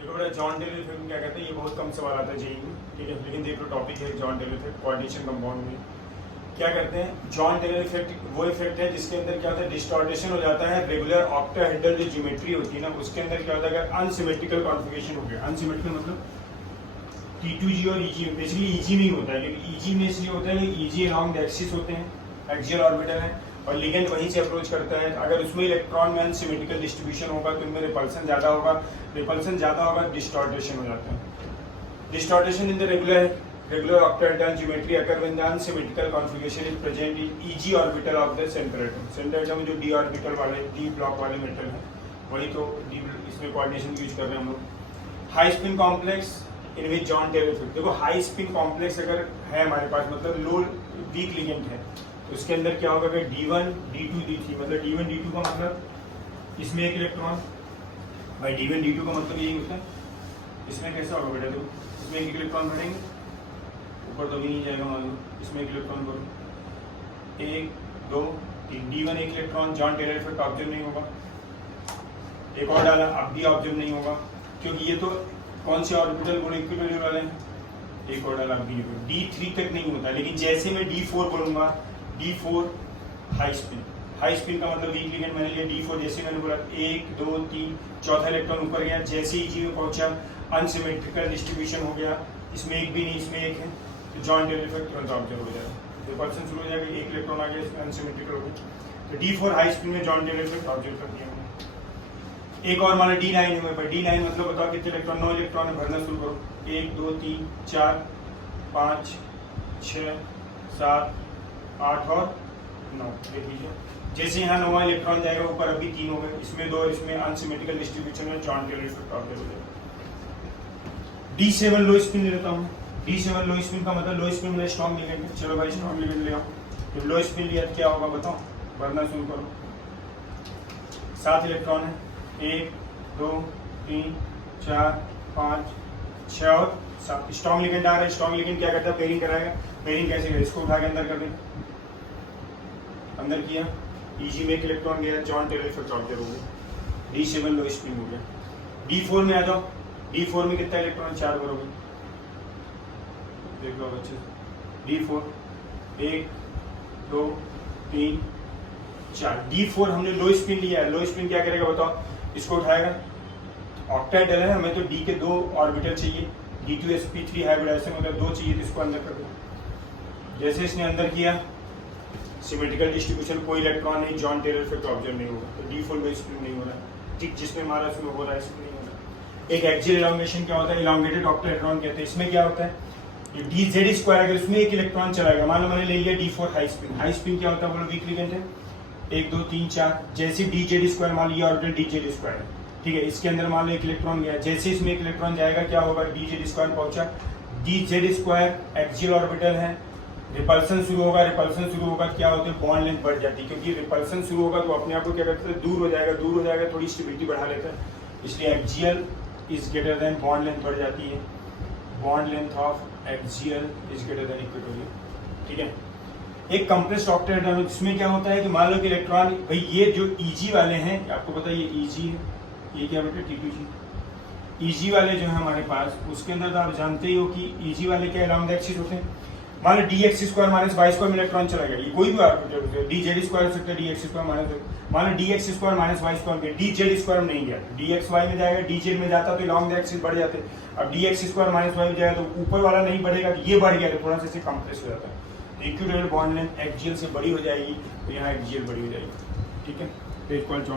देखो बेटा, John Teller effect क्या कहते हैं, ये बहुत कम सवाल आता है जेईई में, ठीक है। लेकिन देख लो टॉपिक है Jahn Teller effect coordination compound में। क्या करते हैं, जॉन टेलर इफेक्ट वो इफेक्ट है जिसके अंदर क्या होता है, डिस्टॉर्टेशन हो जाता है रेगुलर ऑक्टाहेड्रल जो ज्योमेट्री होती है ना, उसके अंदर क्या होता है, अगर अनसिमेट्रिकल कॉन्फिगरेशन हो गया। अनसिमेट्रिकल मतलब T2G और EG, बेसिकली EG में ही होता है, क्योंकि EG में इसलिए होता है कि EG अलॉन्ग द एक्सिस होते हैं, एक्सियल ऑर्बिटल है, और लिगेंड वहीं से अप्रोच करता है। अगर उसमें इलेक्ट्रॉन में अनसिमेट्रिकल डिस्ट्रीब्यूशन होगा तो इनमें रिपल्सन ज़्यादा होगा, रिपल्सन ज़्यादा होगा, डिस्टॉर्टेशन हो जाता है। Distortion in the regular octahedral geometry occur when the unsymmetrical configuration is present in EG orbital of the center atom। Centre atom में जो d ऑर्बिटल वाले, d ब्लॉक वाले मेटल है, वही तो d इसमें कोऑर्डिनेशन यूज कर रहे हैं हम लोग। High spin complex in which Jahn Teller effect, देखो हाई स्पिन कॉम्प्लेक्स अगर है हमारे पास, मतलब लो वीक लिगेंड है, तो इसके अंदर क्या होगा कि D1 D2 D3, मतलब D1 D2 का मतलब इसमें एक इलेक्ट्रॉन, भाई D1 D2 का मतलब यही होता है। इसमें कैसा होगा बेटा, देखो इसमें एक इलेक्ट्रॉन बढ़ेंगे, ऊपर तो भी नहीं जाएगा मान लो, इसमें एक इलेक्ट्रॉन बढ़ो, 1 2 3, D1 एक electron, Jahn Teller effect observe नहीं होगा। एक और डाला, अब भी ऑब्जर्व नहीं होगा, क्योंकि ये तो कौन से ऑर्बिटल बोले, इक्विटोरियल वाले हैं। एक और डाला, अब भी D3 तक नहीं होता, लेकिन जैसे मैं D4 बोलूंगा, D4 high spin, high spin का मतलब वीक लिगेंड मैंने लिया D4, जैसे मैंने बोला 1 2 3, चौथा इलेक्ट्रॉन ऊपर गया, जैसे ही EG में पहुंचा अनसिमेट्रिकल डिस्ट्रीब्यूशन हो गया, इसमें एक भी नहीं, इसमें एक है, तो जॉन टेलर इफेक्ट तुरंत ऑब्जर्व हो जाएगा, रिपल्सन शुरू हो जाएगा, एक इलेक्ट्रॉन आ गया, इसमें अनसिमेट्रिकल हो गया, तो D4 हाई स्पिन में जॉन टेलर इफेक्ट ऑब्जर्व कर दिया हमने। एक और माना D9 है मेरे पास, D9 मतलब बताओ कितने इलेक्ट्रॉन, 9 इलेक्ट्रॉन है, भरना शुरू करो, 1 2 3 4 5 6 7 8 और 9, देख लीजिए, जैसे यहाँ 9वां इलेक्ट्रॉन जाएगा ऊपर, अभी 3 हो गए, इसमें 2, इसमें अनसिमेट्रिकल डिस्ट्रीब्यूशन में जॉन टेलर इफेक्ट ऑब्जर्व हो जाएगा। D7 लो स्पिन ले लेता हूँ, D7 लो स्पिन का मतलब लो स्पिन में स्ट्रॉन्ग लिगेंड है, चलो भाई स्ट्रॉन्ग लिगेंड ले आओ, तो लो स्पिन लिया क्या होगा बताओ, भरना शुरू करो, 7 इलेक्ट्रॉन है, 1 2 3 4 5 6 और 7, स्ट्रॉन्ग लिगेंड आ रहा है। स्ट्रॉन्ग लिगेंड क्या करता है, पेयरिंग कराएगा। पेयरिंग कैसे करेगा, इसको उठा के अंदर कर दें, अंदर किया, EG में एक इलेक्ट्रॉन गया, जॉन टेलर इफेक्ट ऑब्जर्व हो गया, D7 लो स्पिन हो गया। D4 में आ जाओ, D4 में कितना इलेक्ट्रॉन, 4 बरोबर, देख लो बच्चे, D4 1 2 3 4, D4 हमने लो स्पिन लिया है, लो स्पिन क्या करेगा बताओ, इसको उठाएगा, ऑक्टाहेड्रल है, हमें तो D के 2 ऑर्बिटल चाहिए, D2sp3 हाइब्रिडाइजेशन मतलब 2 चाहिए, तो इसको अंदर कर दो, जैसे इसने अंदर किया, सिमेट्रिकल डिस्ट्रीब्यूशन, कोई इलेक्ट्रॉन नहीं, जॉन टेलर इफेक्ट ऑब्जर्व नहीं होगा, तो D4 में स्पिन नहीं हो रहा है, ठीक जिसमें मारा उसमें हो रहा है, इसमें नहीं हो रहा है। एक एक्सियल इलॉन्गेशन क्या होता है, इलॉन्गेटेड ऑक्टाहेड्रॉन कहते हैं, इसमें क्या होता है, ये DZ स्क्वायर, अगर इसमें एक इलेक्ट्रॉन चला गया, मान लो मैंने ले लिया D4 high spin, high spin क्या होता है बोलो, वीक लिगेंड है, 1 2 3 4, जैसे DZ स्क्वायर मान लिया ऑर्बिटल DZ स्क्वायर है, ठीक है, इसके अंदर मान लो एक इलेक्ट्रॉन गया, जैसे इसमें एक इलेक्ट्रॉन जाएगा क्या होगा, DZ स्क्वायर पहुंचा, DZ स्क्वायर एक्सियल ऑर्बिटल है, रिपल्सन शुरू होगा, रिपल्सन शुरू होगा क्या होता है, बॉन्ड लेंथ बढ़ जाती है, क्योंकि रिपल्सन शुरू होगा तो अपने आप को क्या करते हैं, दूर हो जाएगा, दूर हो जाएगा, थोड़ी स्टेबिलिटी बढ़ा लेता है, इसलिए axial is greater than, bond length बढ़ जाती है, bond length of axial is greater than equatorial, ठीक है। एक कंप्रेस्ड ऑक्टाहेड्रल, इसमें क्या होता है कि मान लो कि इलेक्ट्रॉन, भाई ये जो EG वाले हैं, आपको पता है ये EG है, ये क्या बेटा T2G, EG वाले जो है हमारे पास, उसके अंदर तो आप जानते ही हो कि EG वाले क्या अलॉन्ग द एक्सिस होते हैं, मान लो DX square minus Y square में इलेक्ट्रॉन चला गया, ये कोई भी ऑर्बिटल, DZ स्क्वायर हो सकता है, DX स्क्वायर माइनस, मान लो DX square minus Y square में, DZ स्क्वायर में नहीं गया, DXY में जाएगा, DZ में जाता तो अलॉन्ग द एक्सिस बढ़ जाते, अब DX स्क्वायर माइनस वाई में जाएगा तो ऊपर वाला नहीं बढ़ेगा, तो ये बढ़ गया तो थोड़ा सा इसे कंप्रेस हो जाता है, तो इक्विटोरियल बॉन्ड लेंथ एक्सियल से बड़ी हो जाएगी, तो यहाँ एक्सियल बड़ी हो जाएगी, ठीक है, तो